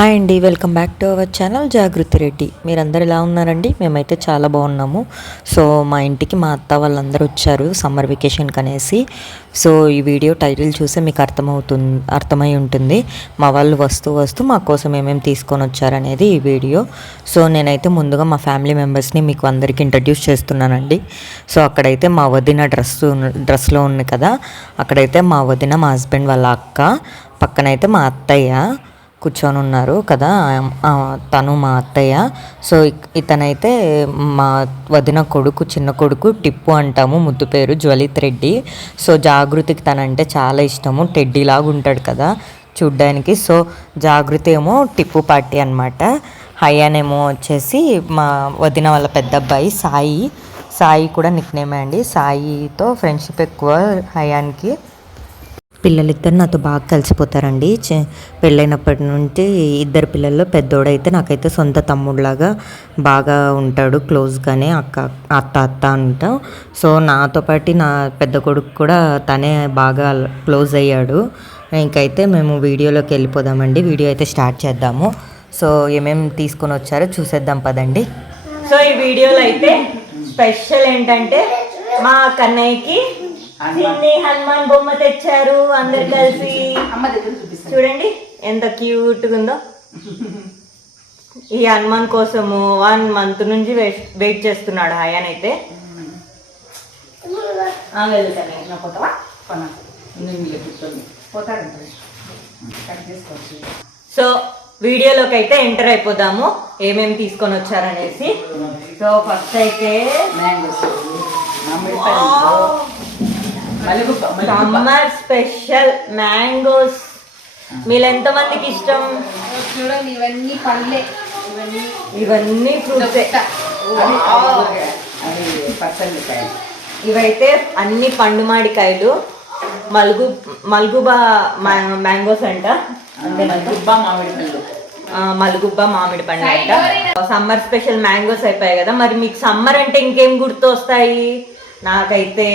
Hi అండి, welcome back to our channel Jagruti Reddy. మీరందరూ ఎలా ఉన్నారండి? మేమైతే చాలా బాగున్నాము. సో మా ఇంటికి మా అత్త వాళ్ళందరూ వచ్చారు సమ్మర్ వెకేషన్కి అనేసి. సో ఈ వీడియో టైటిల్ చూస్తే మీకు అర్థమై ఉంటుంది మా వాళ్ళు వస్తూ మా కోసం ఏమేమి తీసుకొని వచ్చారనేది ఈ వీడియో. సో నేనైతే ముందుగా మా ఫ్యామిలీ మెంబర్స్ని మీకు అందరికీ ఇంట్రడ్యూస్ చేస్తున్నానండి. సో అక్కడైతే మా వదిన డ్రెస్లో ఉంది కదా, అక్కడైతే మా వదిన, మా హస్బెండ్ వాళ్ళ అక్క, పక్కనైతే మా అత్తయ్య కూర్చొని ఉన్నారు కదా, తను మా అత్తయ్య. సో ఇతనైతే మా వదిన కొడుకు, చిన్న కొడుకు, టిప్పు అంటాము ముద్దు పేరు, జ్వలిత్ రెడ్డి. సో జాగృతికి తనంటే చాలా ఇష్టము, టెడ్డీలాగా ఉంటాడు కదా చూడ్డానికి. సో జాగృతి ఏమో టిప్పు పార్టీ అనమాట. హయానేమో వచ్చేసి మా వదిన వాళ్ళ పెద్ద అబ్బాయి సాయి కూడా నిక్నేమే అండి. సాయితో ఫ్రెండ్షిప్ ఎక్కువ హయాన్కి. పిల్లలిద్దరు నాతో బాగా కలిసిపోతారండి. పెళ్ళైనప్పటి నుండి ఇద్దరు పిల్లల్లో పెద్దోడైతే నాకైతే సొంత తమ్ముడులాగా బాగా ఉంటాడు, క్లోజ్గానే అత్త అంటాం. సో నాతో పాటు నా పెద్ద కొడుకు కూడా తనే బాగా క్లోజ్ అయ్యాడు. ఇంకైతే మేము వీడియోలోకి వెళ్ళిపోదామండి. వీడియో అయితే స్టార్ట్ చేద్దాము. సో ఏమేమి తీసుకొని వచ్చారో చూసేద్దాం పదండి. సో ఈ వీడియోలో అయితే స్పెషల్ ఏంటంటే మా కన్నయ్యకి హనుమాన్ బొమ్మ తెచ్చారు అందరు కలిసి. చూడండి ఎంత క్యూట్ ఉందో. ఈ హనుమాన్ కోసము 1 month నుంచి వెయిట్ చేస్తున్నాడు హయాన్ అయితే. సో వీడియోలోకి అయితే ఎంటర్ అయిపోదాము ఏమేమి తీసుకొని వచ్చారనేసి. సో ఫస్ట్ అయితే సమ్మర్ స్పెషల్ మ్యాంగోస్. మీరు ఎంత మందికి ఇష్టం? చూడండి, ఇవన్నీ పళ్ళే, ఇవన్నీ ఫ్రూట్స్. ఇవైతే అన్ని పండు మామిడికాయలు, మల్గుబా మ్యాంగోస్ అంట. అంటే మలుగుబ్బా మామిడి పండు అంట. సమ్మర్ స్పెషల్ మ్యాంగోస్ అయిపోయాయి కదా. మరి మీకు సమ్మర్ అంటే ఇంకేం గుర్తు వస్తాయి? నాకైతే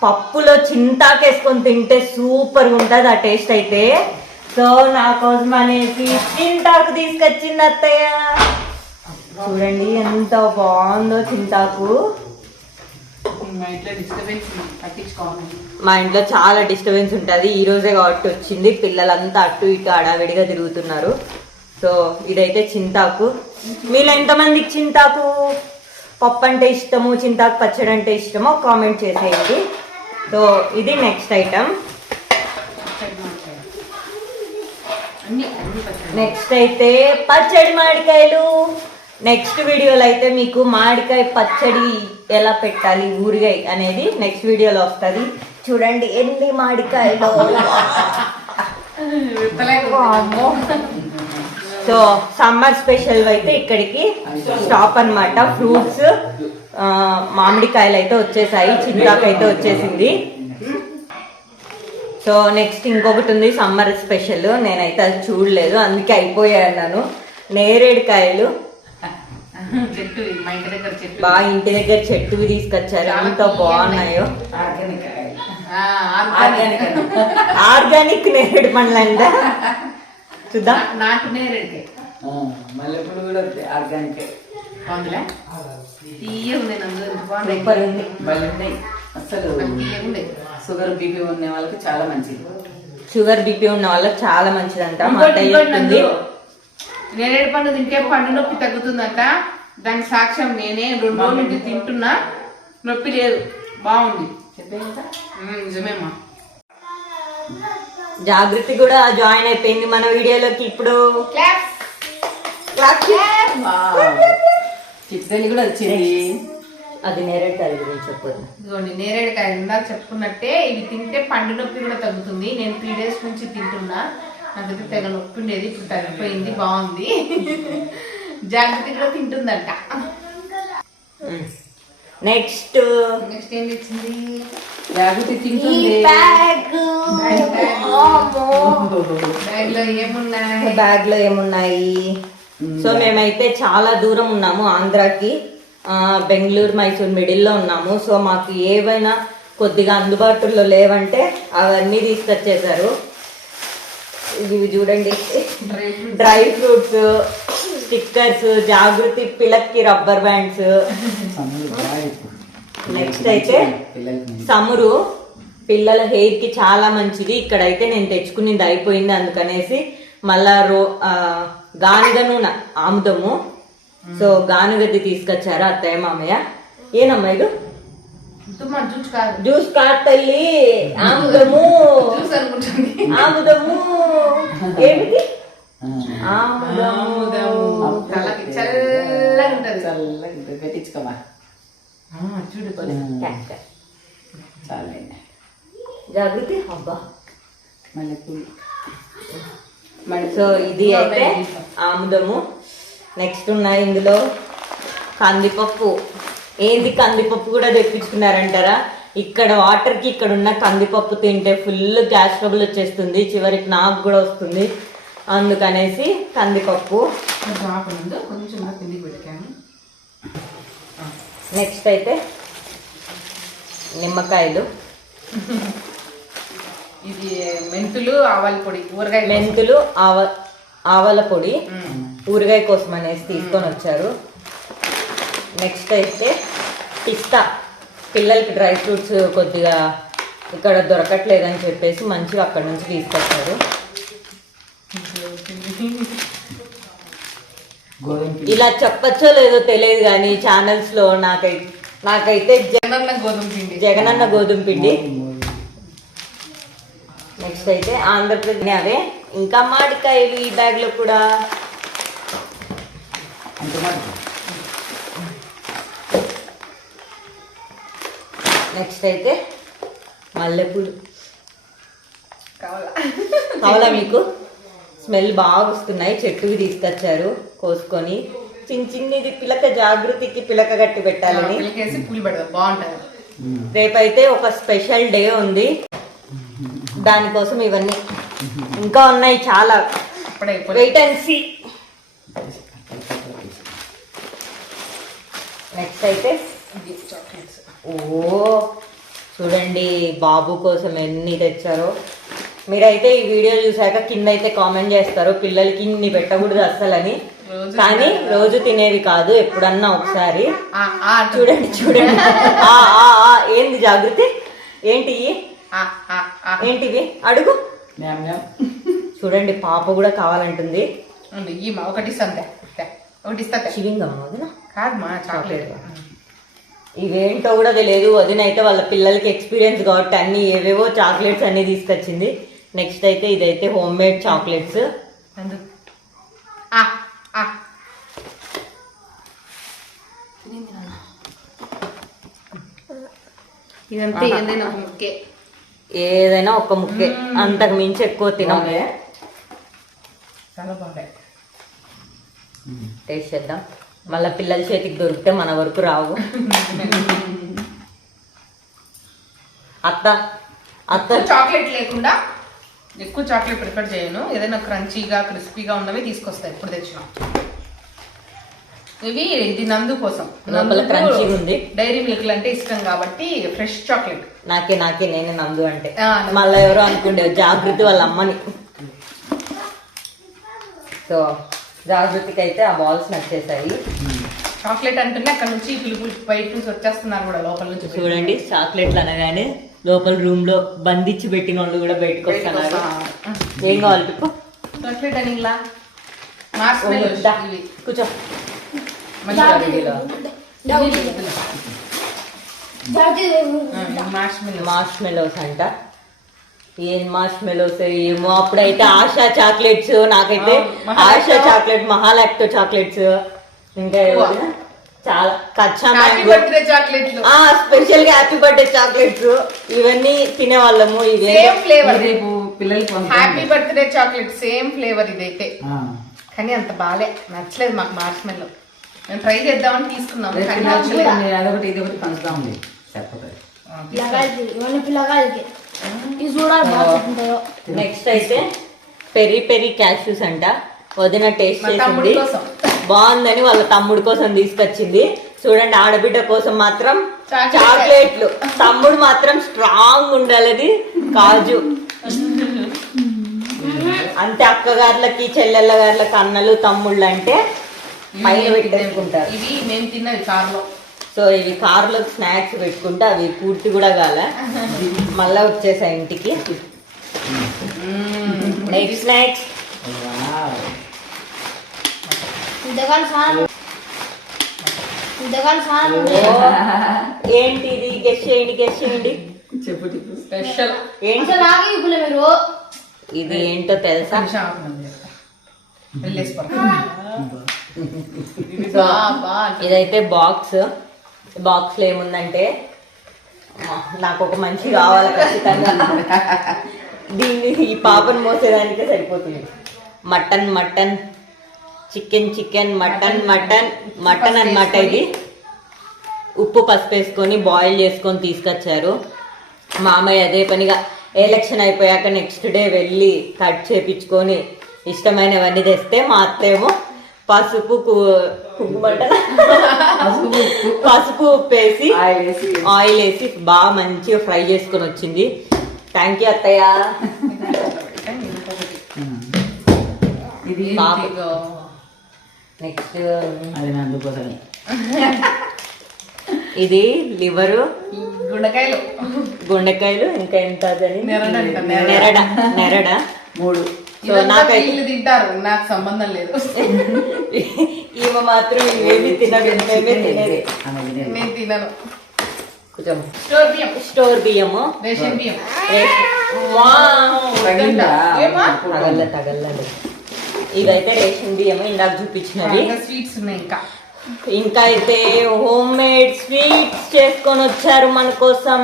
పప్పులో చింతాకు వేసుకొని తింటే సూపర్గా ఉంటుంది ఆ టేస్ట్ అయితే. సో నా కోసం అనేసి చింతాకు తీసుకొచ్చింది అత్తయ్య. చూడండి ఎంత బాగుందో చింతాకు. మా ఇంట్లో చాలా డిస్టర్బెన్స్ ఉంటుంది. ఈ రోజే కాబట్టి వచ్చింది. పిల్లలంతా అటు ఇటు అడావిడిగా తిరుగుతున్నారు. సో ఇదైతే చింతాకు. మీరు ఎంతమందికి చింతాకు పప్పు అంటే ఇష్టము, చింతాకు పచ్చడి అంటే ఇష్టమో కామెంట్ చేసేయండి. సో ఇది నెక్స్ట్ ఐటమ్. నెక్స్ట్ అయితే పచ్చడి మామిడికాయలు. నెక్స్ట్ వీడియోలో అయితే మీకు మామిడికాయ పచ్చడి ఎలా పెట్టాలి, ఊరిగాయ అనేది నెక్స్ట్ వీడియోలో వస్తుంది. చూడండి ఎన్ని మామిడికాయలు. సో సమ్మర్ స్పెషల్ అయితే ఇక్కడికి స్టాప్ అన్నమాట. ఫ్రూట్స్, మామిడికాయలు అయితే వచ్చేసాయి, చింతాకు అయితే వచ్చేసింది. సో నెక్స్ట్ ఇంకొకటి ఉంది సమ్మర్ స్పెషల్. నేనైతే అది చూడలేదు, అందుకే అయిపోయాను. నేరేడుకాయలు బాగా ఇంటి దగ్గర చెట్టు తీసుకొచ్చారు, ఎంత బాగున్నాయో. ఆర్గానిక్ నేరేడు పండ్లు అంట. చూద్దాం. నాకు నేరేడుకాయ అసలు షుగర్ బీపీ ఉన్న వాళ్ళకి చాలా మంచిది. షుగర్ బీపీ ఉన్న వాళ్ళకి చాలా మంచిదంట. నేరేడు పండు తింటే పండు నొప్పి తగ్గుతుందంట. దానికి సాక్ష్యం నేనే 2 రోజుల నుంచి తింటున్నా, నొప్పి లేదు, బాగుంది. నిజమేమ్మా. జాగృతి కూడా జాయిన్ అయిపోయింది మన వీడియోలోకి. ఇప్పుడు చిట్కని కూడా వచ్చింది. అది నేరేడుకాయ గురించి చెప్పదు. ఇదిగోండి నేరేడుకాయ ఇందాక చెప్పుకున్నట్టే ఇవి తింటే పండు నొప్పి కూడా తగ్గుతుంది. నేను 3 days నుంచి తింటున్నా, నాకైతే తెగ నొప్పి ఉండేది, ఇప్పుడు తగ్గిపోయింది, బాగుంది. జాగృతి కూడా తింటుందంట. నెక్స్ట్ ఏం తెచ్చింది? జాగృతి తింటుంది. బ్యాగ్ లో ఏమున్నాయి? సో మేమైతే చాలా దూరం ఉన్నాము, ఆంధ్రాకి. బెంగళూరు, మైసూర్ మిడిల్లో ఉన్నాము. సో మాకు ఏవైనా కొద్దిగా అందుబాటులో లేవంటే అవన్నీ తీసుకొచ్చేసారు. ఇవి చూడండి, డ్రై ఫ్రూట్స్, స్టిక్కర్స్, జాగృతి పిల్లకి రబ్బర్ బ్యాండ్స్. నెక్స్ట్ అయితే సమురు పిల్లల హెయిర్ కి చాలా మంచిది. ఇక్కడైతే నేను తెచ్చుకునేది అయిపోయింది, అందుకనేసి మళ్ళా గానుగ నూనె ఆముదము. సో గానుగది తీసుకొచ్చారు అత్తయ్య మామయ్య. ఏనమ్మా ఇది? జ్యూస్ కాదు తల్లి, ఆముదము. ఆముదము ఏమిటి? జాగృతి అబ్బా. సో ఇది అయితే ఆముదము. నెక్స్ట్ ఉన్నాయి ఇందులో కందిపప్పు. ఏది కందిపప్పు కూడా తెప్పించుకున్నారంటారా? ఇక్కడ వాటర్ కి ఇక్కడ ఉన్న కందిపప్పు తింటే ఫుల్ గ్యాస్ ట్రబుల్ వచ్చేస్తుంది, చివరికి నాకు కూడా వస్తుంది. అందుకనేసి కందిపప్పు. నెక్స్ట్ అయితే నిమ్మకాయలు. ఇది మెంతులు ఆవాల పొడి, ఊరగాయ మెంతులు ఆవాల పొడి ఊరగాయ కోసం అనేసి తీసుకొని వచ్చారు. నెక్స్ట్ అయితే పిస్తా. పిల్లలకి డ్రై ఫ్రూట్స్ కొద్దిగా ఇక్కడ దొరకట్లేదని చెప్పేసి మంచిగా అక్కడ నుంచి తీసుకొచ్చారు. ఇలా చెప్పచ్చో లేదో తెలియదు కానీ ఛానల్స్ లో నాకైతే జగనన్న గోధుమ పిండి. నెక్స్ట్ అయితే ఆంధ్రప్రదేశ్ అవే. ఇంకా మామిడికాయలు ఈ బ్యాగ్ లో కూడా. నెక్స్ట్ అయితే మల్లెపూలు. కావాలా మీకు? స్మెల్ బాగా వస్తున్నాయి, చెట్టుకి తీసుకొచ్చారు కోసుకొని. చిన్నది పిలక, జాగృతికి పిలక గట్టి పెట్టాలని. రేపైతే ఒక స్పెషల్ డే ఉంది, దానికోసం ఇవన్నీ. ఇంకా ఉన్నాయి చాలా, వెయిట్ అండ్ సీ. నెక్స్ట్ అయితే ఓ చూడండి బాబు కోసం ఎన్ని తెచ్చారో. మీరైతే ఈ వీడియో చూసాక కింద అయితే కామెంట్ చేస్తారు పిల్లలకి ఇన్ని పెట్టకూడదు అస్సలని. కానీ రోజు తినేవి కాదు, ఎప్పుడన్నా ఒకసారి. చూడండి చూడండి. ఏంది జాగృతి? ఏంటి ఏంటివి? అడుగు. చూడండి పాప కూడా కావాలంటుంది. ఒకటి చాక్లెట్. ఇవేంటో కూడా తెలియదు. వదిన అయితే వాళ్ళ పిల్లలకి ఎక్స్పీరియన్స్ కాబట్టి అన్ని ఏవేవో చాక్లెట్స్ అన్ని తీసుకొచ్చింది. నెక్స్ట్ అయితే ఇదైతే హోమ్ మేడ్ చాక్లెట్స్. ఏదైనా ఒక ముక్కే, అంతకు మించి ఎక్కువ తినమే. చాలా బాగుంటాయి. టేస్ట్ చేద్దాం. మళ్ళీ పిల్లల చేతికి దొరికితే మన వరకు రావు. అత్త చాక్లెట్ లేకుండా ఎక్కువ చాక్లెట్ ప్రిఫర్ చేయను. ఏదైనా క్రంచీగా క్రిస్పీగా ఉన్నవి తీసుకొస్తాయి. ఇప్పుడు తెచ్చిన ఇది నందు కోసం. క్రంచీగా ఉంది. డైరీ మిల్క్ అంటే ఇష్టం కాబట్టి ఫ్రెష్ చాక్లెట్. నాకే నేనే నందు అంటే. మళ్ళీ ఎవరో అనుకుంటే జాగృతి వాళ్ళ అమ్మని. సో జాగృతికి అయితే ఆ బాల్స్ నచ్చేసాయి. చాక్లెట్ అంటేనే అక్కడ నుంచి పిలుపులు బయట నుంచి వచ్చేస్తున్నారు కూడా, లోపల నుంచి. చూడండి చాక్లెట్లు అనగానే లోపల రూమ్ లో బంధించి పెట్టిన వాళ్ళు కూడా బయటకు వస్తున్నారు. ఏం కావాలి పిప్పు? చాక్లెట్ అని ఇలా కూర్చో. మార్ష్ మెలోస్ అంట. ఏం మార్ష్ మెలోస్ ఏమో. అప్పుడైతే ఆశా చాక్లెట్స్, నాకైతే ఆశా చాక్లెట్, మహాలాక్టో చాక్లెట్స్, ఇంకా చాలా కచ్చా మ్యాంగో, స్పెషల్ గా హ్యాపీ బర్త్డే చాక్లెట్స్, ఇవన్నీ తినేవాళ్ళము. ఇది happy birthday chocolate same flavour ఇదైతే, కానీ అంత బాలే నచ్చలేదు మాకు. మార్ష్ మెలో మేము ట్రై చేద్దామని తీసుకున్నాము. అదొకటి ఇది ఒకటి పంచుదాం నెక్స్ట్ అయితే పెరి పెరి క్యాష్యూస్ అంట. వదిన టేస్ట్ చేసింది, బాగుందని వాళ్ళ తమ్ముడు కోసం తీసుకొచ్చింది. చూడండి ఆడబిడ్డ కోసం మాత్రం చాక్లెట్లు, తమ్ముడు మాత్రం స్ట్రాంగ్ ఉండాలి కాజు. అంతే అక్కగారులకి చెల్లెళ్ళ గారులకి అన్నలు తమ్ముళ్ళు అంటే పైన పెట్టేసుకుంటారు. ఇవి మేము తిన్నవి కార్లో. సో ఇవి కార్లో స్నాక్స్ పెట్టుకుంటే అవి పూర్తి కూడా కాల మళ్ళా వచ్చేసాయి ఇంటికి. నెక్స్ట్ స్నాక్స్ ఏంటి ఇది? గెస్ట్ చేయండి. చెప్పు స్పెషల్ ఏంటి ఇది? ఏంటో తెలుసా? ఇదైతే బాక్స్ లో ఏముందంటే నాకు ఒక మనిషి కావాలి ఖచ్చితంగా. దీన్ని ఈ పాపను మోసేదానికే సరిపోతుంది. మటన్ చికెన్ మటన్ అన్నమాట. ఇది ఉప్పు పసుపు వేసుకొని బాయిల్ చేసుకొని తీసుకొచ్చారు మామయ్య. అదే పనిగా ఎలక్షన్ అయిపోయాక నెక్స్ట్ డే వెళ్ళి కట్ చేపించుకొని ఇష్టమైనవన్నీ తెస్తే మా అత్తేమో పసుపు ఉప్పు వేసి ఆయిల్ వేసి బాగా మంచిగా ఫ్రై చేసుకొని వచ్చింది. థ్యాంక్ యూ అత్తయ్య. నెక్స్ట్ ఇది లివరు, గుండెకాయలు, ఇంకా ఎంత నెరడ 3. వీళ్ళు తింటారు, నాకు సంబంధం లేదు. ఈమె మాత్రం ఇవేమి తినదు, మేమే తినేది. నేను తినను. కొంచెం స్టోర్ బియ్యము, రేషన్ బియ్యం. తగల్లండి. ఇదైతే రేషన్ బియ్యము ఇందాక చూపించినవి. స్వీట్స్ ఉన్నాయి ఇంకా అయితే హోమ్ మేడ్ స్వీట్స్ చేసుకొని వచ్చారు మన కోసం.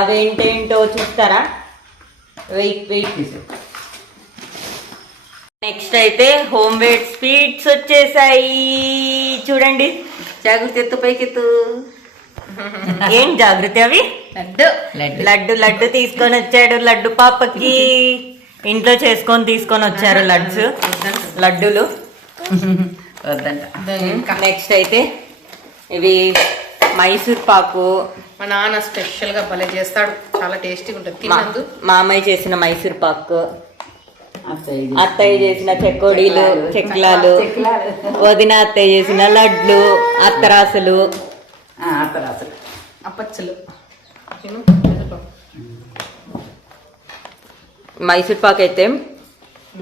అవేంటేంటో చూస్తారా? వెయిట్. నెక్స్ట్ అయితే హోమ్ మేడ్ స్వీట్స్ వచ్చేసాయి. చూడండి. జాగ్రత్త, ఎత్తు పైకెత్తు. ఏం జాగ్రత్త? అవి లడ్డు తీసుకొని వచ్చాడు. లడ్డు పాపకి ఇంట్లో తీసుకొని వచ్చారు లడ్డులు. నెక్స్ట్ అయితే ఇవి మైసూర్ పాకు. మా నాన్న స్పెషల్ గా భలే చేస్తాడు, చాలా టేస్టీగా ఉంటుంది. తిన్నందు మామయ్య చేసిన మైసూర్ పాకు, అత్తయ్య చేసిన చెక్లాలు, వదిన అత్తయ్య చేసిన లడ్లు, అత్తరాసులు, అప్పచ్చలు. మైసూర్ పాక్ అయితే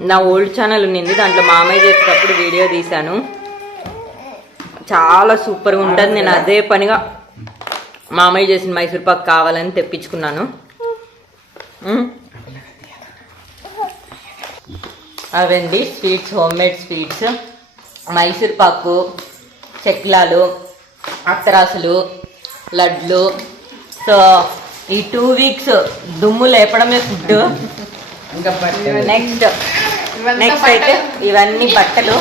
నా ఓల్డ్ ఛానల్ ఉన్నింది, దాంట్లో మామయ్య చేసేటప్పుడు వీడియో తీశాను. చాలా సూపర్గా ఉంటుంది. నేను అదే పనిగా మామయ్య చేసిన మైసూర్ పాక్ కావాలని తెప్పించుకున్నాను. అవండి sweets, home made sweets. Mysore pak, చెక్లాలు, అత్తరాసులు, లడ్లు. సో ఈ 2 weeks దుమ్ము లేపడమే ఫుడ్. నెక్స్ట్ అయితే ఇవన్నీ బట్టలు.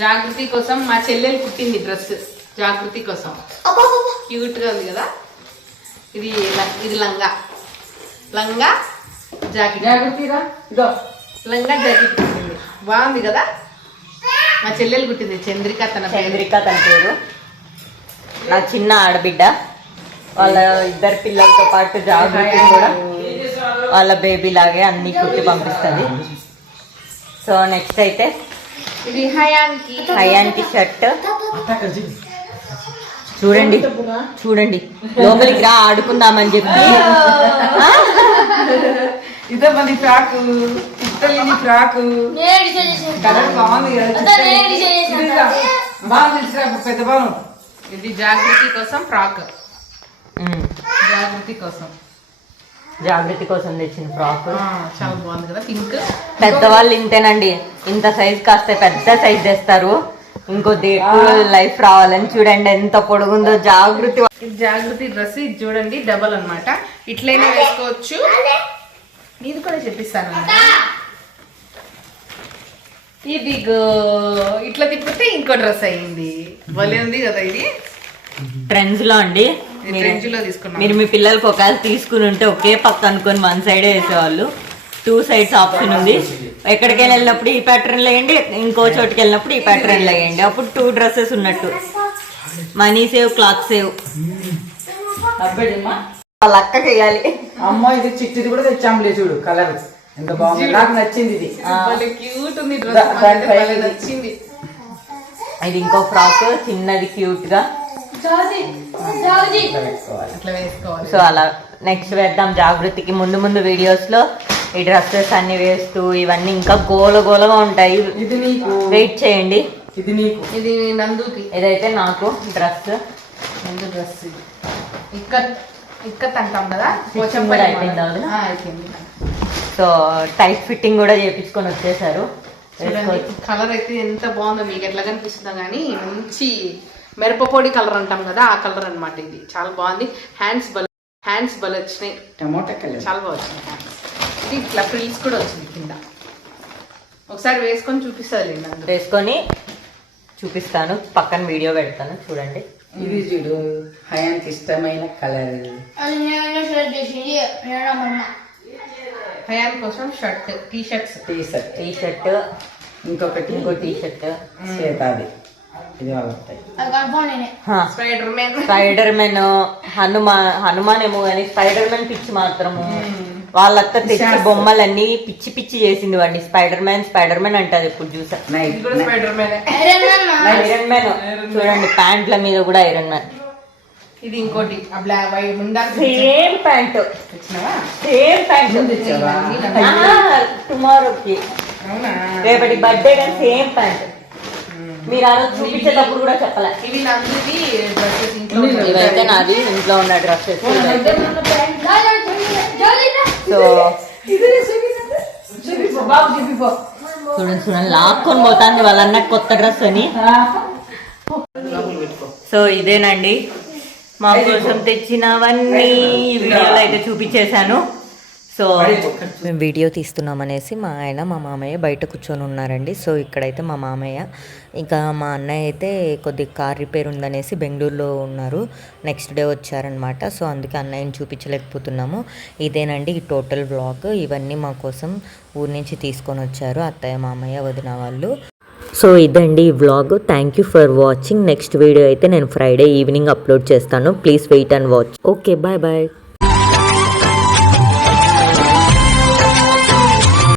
జాగృతి కోసం మా చెల్లెలు కుట్టింది డ్రెస్. జాగృతి కోసం క్యూట్ గా ఉంది కదా. ఇది లంగా జాకెట్. లంగా జాకెట్ కుట్టింది, బాగుంది కదా. మా చెల్లెలు కుట్టింది, చంద్రిక తన పేరు. నా చిన్న ఆడబిడ్డ, వాళ్ళ 2 పిల్లలతో పాటు జాగృతి కూడా వాళ్ళ బేబీ లాగే అన్ని కుట్టి పంపిస్తుంది. సో నెక్స్ట్ అయితే ఇది హయాన్కి షర్ట్. చూడండి లోపలికి రా ఆడుకుందామని చెప్పి. ఇదే మన ఫ్రాకు, ఇత్తలిని ఫ్రాకు కలర్ బాగుంది కదా. బాగుంది, పెద్ద బాగు. ఇది జాగృతి కోసం ఫ్రాక్. జాగృతి కోసం తెచ్చిన ఫ్రాక్ చాలా బాగుంది కదా, పింక్. పెద్దవాళ్ళు ఇంతేనండి, ఇంత సైజ్ కాస్త పెద్ద సైజ్ తెస్తారు. ఇంకొద్ది లైఫ్ రావాలని. చూడండి ఎంత పొడుగుందో జాగృతి. జాగృతి డ్రెస్ ఇది చూడండి, డబల్ అన్నమాట. ఇట్లయినా వేసుకోవచ్చు. ఇది కూడా చెప్పిస్తాను. ఇది ఇట్లా తిప్పితే ఇంకో డ్రెస్ అయింది. భలే ఉంది కదా. ఇది ట్రెండ్స్ లో అండి. మీరు మీ పిల్లలకి ఒకవేళ తీసుకుని ఉంటే ఒకే పక్క అనుకొని 1 side వేసేవాళ్ళు. 2 sides ఆప్షన్ ఉంది. ఎక్కడికైనా వెళ్ళినప్పుడు ఈ ప్యాటర్న్ వేయండి, ఇంకో చోటుకి వెళ్ళినప్పుడు ఈ ప్యాటర్న్ వేయండి. అప్పుడు 2 dresses ఉన్నట్టు. Money save, cloth save. వాళ్ళ అక్క చేయాలి. అమ్మ ఇది చిట్టిది కూడా తెచ్చాంలే చూడు కలర్ ఎంత బాగుంది నాకు నచ్చింది ఇది క్యూట్ ఉంది దానిపై డ్రెస్ నచ్చింది. ఇది ఇంకో ఫ్రాక్ చిన్నది క్యూట్ గా. అట్లా వేసుకోవాలి. సో అలా నెక్స్ట్ వేద్దాం జాగృతికి. ముందు ముందు వీడియోస్ లో ఈ డ్రెస్సెస్ అన్ని వేస్తూ ఇవన్నీ ఇంకా గోలగా ఉంటాయి. ఇది నీకు, వెయిట్ చేయండి. ఇది నీకు, ఇది నందుకి, ఇదైతే నాకు డ్రెస్. నందు డ్రెస్ ఇది. ఇక్కత్ అంటాం కదా, Stitching కూడా అయిపోయిందా వదిన? అయిపోయింది. సో టైట్ ఫిట్టింగ్ కూడా చేపించుకొని వచ్చేసారు. చూడండి కలర్ అయితే ఎంత బాగుందో, మీకు ఎట్లా కనిపిస్తుందో కానీ మంచి మిరపపొడి కలర్ అంటాం కదా ఆ కలర్ అన్నమాట. ఇది చాలా బాగుంది. హ్యాండ్స్ బల వచ్చినాయి, టమోటా కలర్ చాలా బాగా వచ్చినాయి హ్యాండ్స్. ఇది ఇట్లా ఫ్రిల్స్ కూడా వచ్చింది కింద. ఒకసారి వేసుకొని చూపిస్తుంది నందు. వేసుకొని చూపిస్తాను, పక్కన వీడియో పెడతాను చూడండి. ఇది చూడు హయానికి ఇష్టమైన కలర్. హయాన్ కోసం shirt, T shirts, T shirt, ఇంకొకటి ఇంకో టీ షర్ట్ శ్వేతాది. ఇది వాళ్ళు వస్తాయి. Spider spider man. Man Hanuman ఏమో కానీ స్పైడర్ మ్యాన్ పిచ్చి మాత్రము వాళ్ళత్త తెచ్చి బొమ్మలన్నీ పిచ్చి పిచ్చి చేసింది వాడిని. స్పైడర్ మ్యాన్ అంటారు ఇప్పుడు చూసా. ఇది కూడా స్పైడర్ మ్యాన్. ఐరన్ మ్యాన్ చూడండి, ప్యాంట్ల మీద కూడా ఐరన్ మ్యాన్. ఇది ఇంకోటి ముందాక సేమ్ ప్యాంట్, తెచ్చినావా? సేమ్ ప్యాంట్ తెచ్చావా? టుమారోకి, అవునా? రేపటి బర్త్డే కానీ సేమ్ ప్యాంట్. మీరు ఆ రోజు చూపించేటప్పుడు కూడా చెప్పలే. ఇవి నందుది డ్రెస్సెస్ ఇంట్లో ఇవైతే నాది ఇంట్లో ఉన్న డ్రెస్సెస్. సో చూడండి లాక్కొని పోతాంది వాళ్ళన్న కొత్త డ్రెస్ అని. సో ఇదేనండి మా కోసం తెచ్చినవన్నీ ఈ వీడియోలో అయితే చూపించేశాను. సో మేము వీడియో తీస్తున్నామనేసి మా ఆయన మా మామయ్య బయట కూర్చొని ఉన్నారండి. సో ఇక్కడైతే మా మామయ్య ఇంకా మా అన్నయ్య అయితే కొద్దిగా కార్ రిపేర్ ఉందనేసి బెంగళూరులో ఉన్నారు. నెక్స్ట్ డే వచ్చారనమాట. సో అందుకే అన్నయ్యని చూపించలేకపోతున్నాము. ఇదేనండి ఈ టోటల్ వ్లాగ్. ఇవన్నీ మా కోసం ఊరి నుంచి తీసుకొని వచ్చారు అత్తయ్య, మామయ్య, వదిన వాళ్ళు. సో ఇదండి ఈ vlog. Thank you for watching. Next video అయితే నేను ఫ్రైడే ఈవినింగ్ అప్లోడ్ చేస్తాను. Please wait and watch. Okay, bye bye.